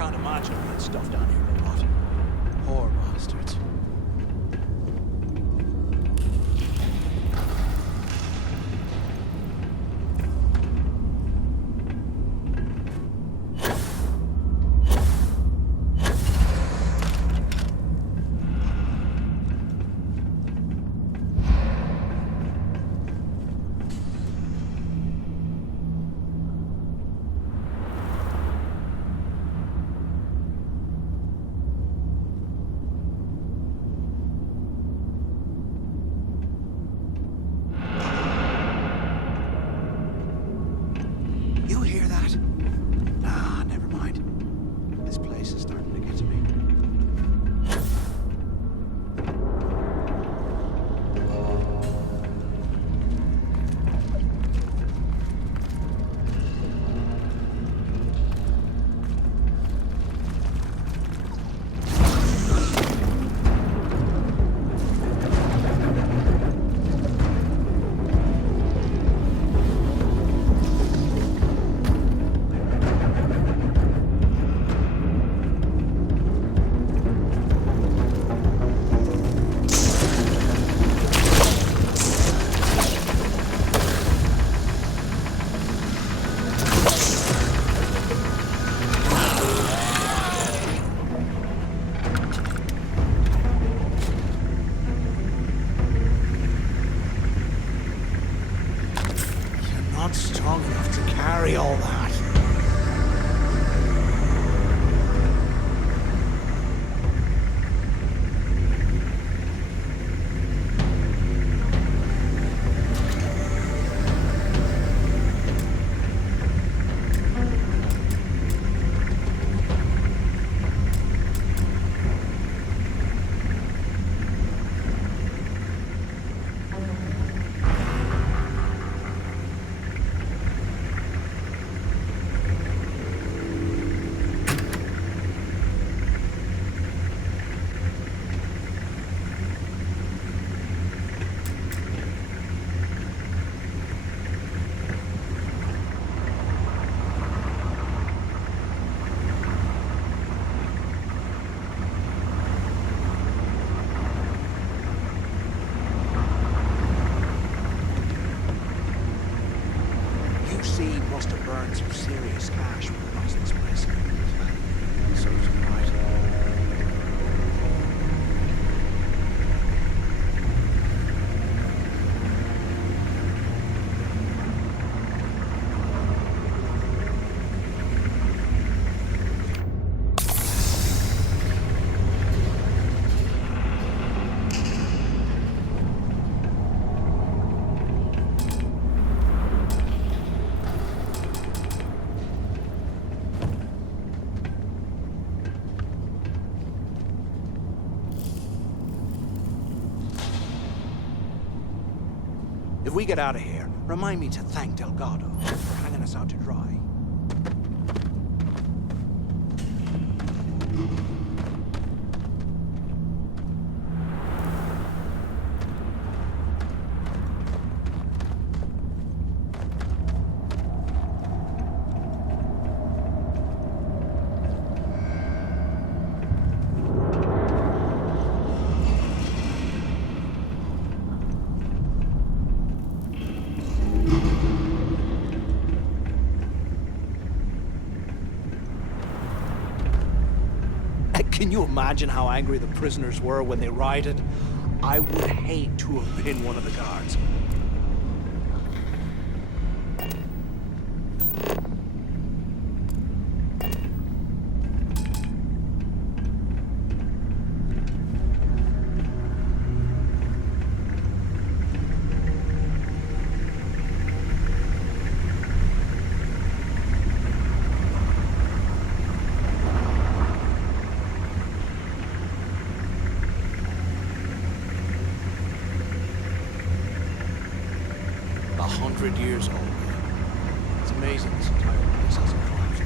can't imagine all that stuff down here to rot. Poor bastards. You hear that? Nah, never mind. This place is starting to get to me. Not strong enough to carry all that. You must have burned some serious cash when we lost this place. Serves him right. If we get out of here, remind me to thank Delgado for hanging us out to dry. Can you imagine how angry the prisoners were when they rioted? I would hate to have been one of the guards. Years old. It's amazing this entire place hasn't collapsed.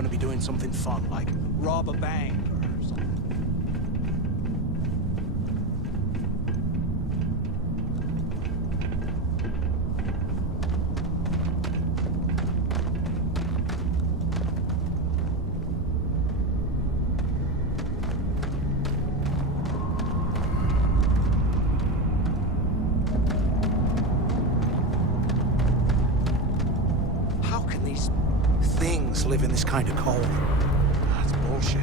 gonna be doing something fun, like rob a bank or something. How can these things live in this kind of cold? That's bullshit.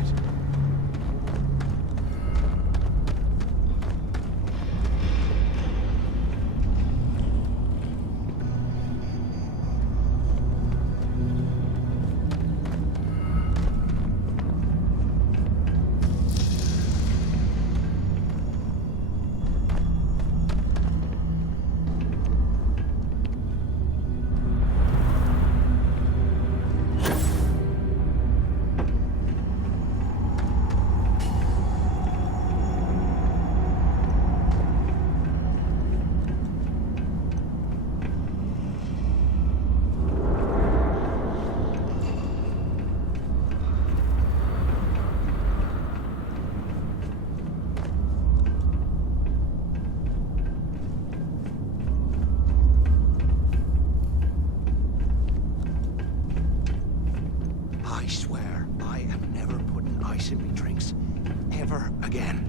I swear, I am never putting ice in me drinks. Ever again.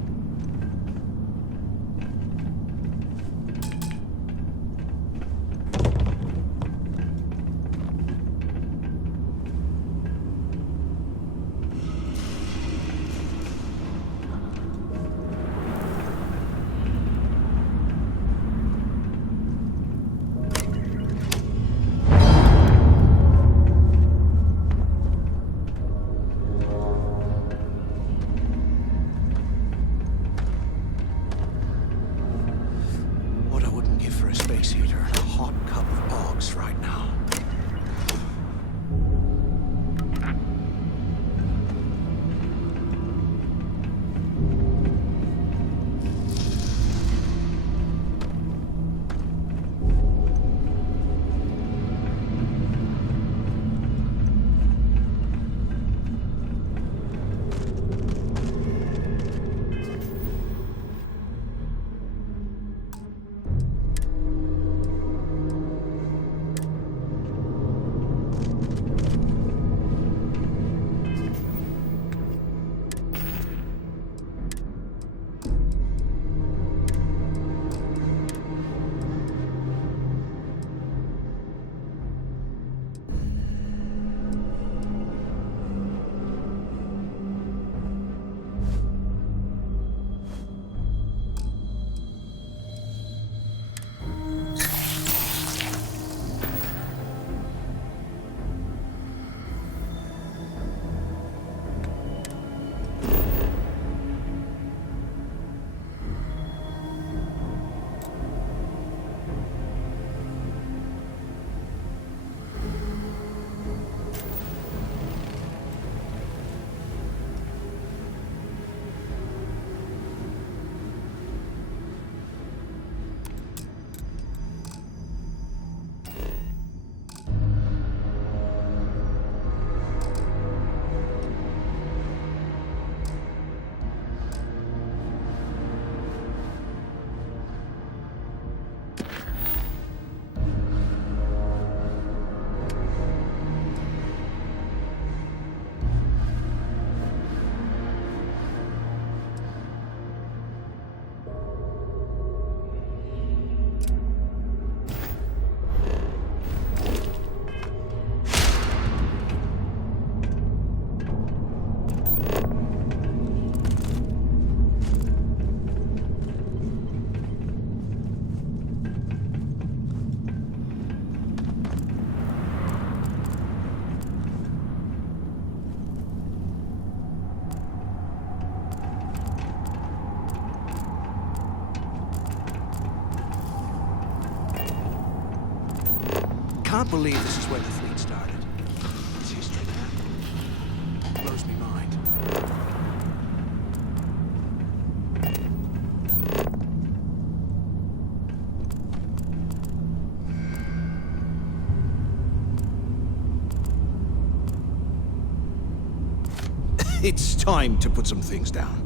What I wouldn't give for a space heater and a hot cup of bogs right now. Can't believe this is where the fleet started. It's history, man. Blows me mind. It's time to put some things down.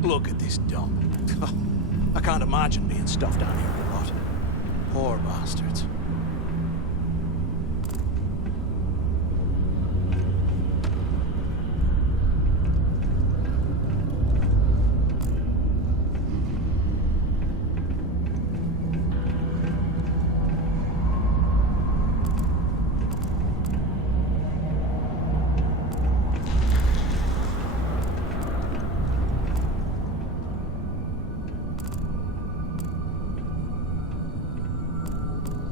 Look at this dump. I can't imagine being stuffed down here a lot. Poor bastards.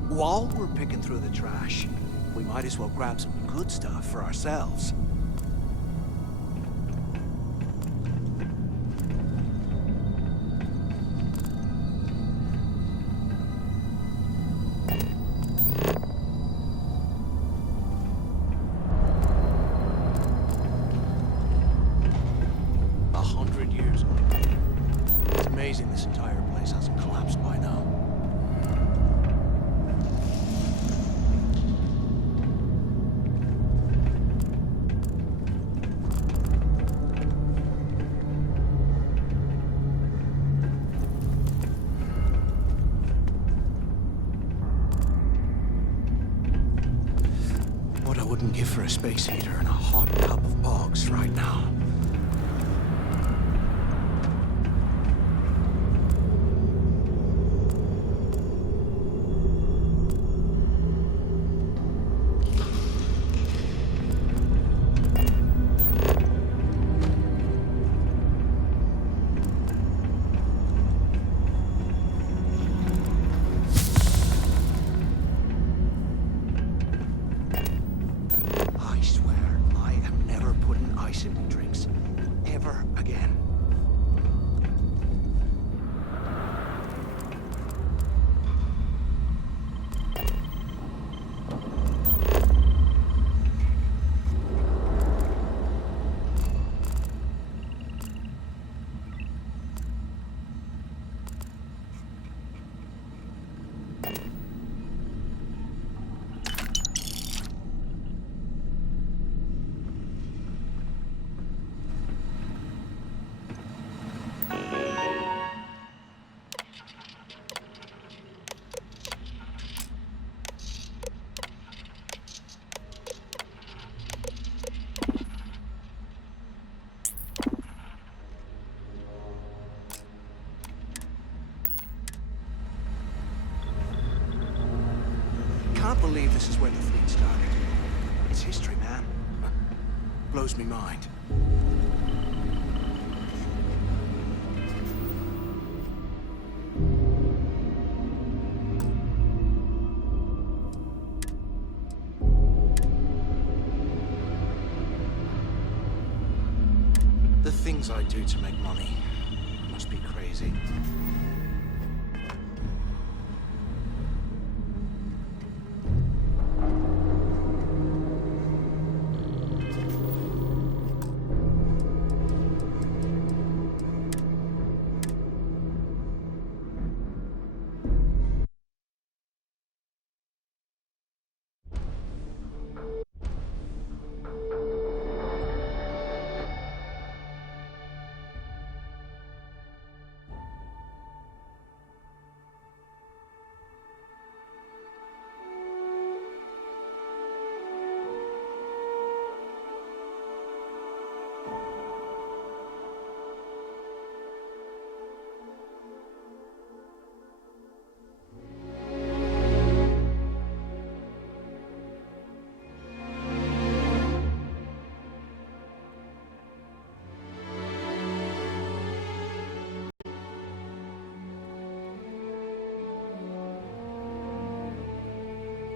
While we're picking through the trash, we might as well grab some good stuff for ourselves. Years old. It's amazing this entire place hasn't collapsed by now. What I wouldn't give for a space heater and a hot cup of bogs right now. Drinks ever again. I can't believe this is where the fleet started. It's history, man. Blows me mind. The things I do to make money must be crazy.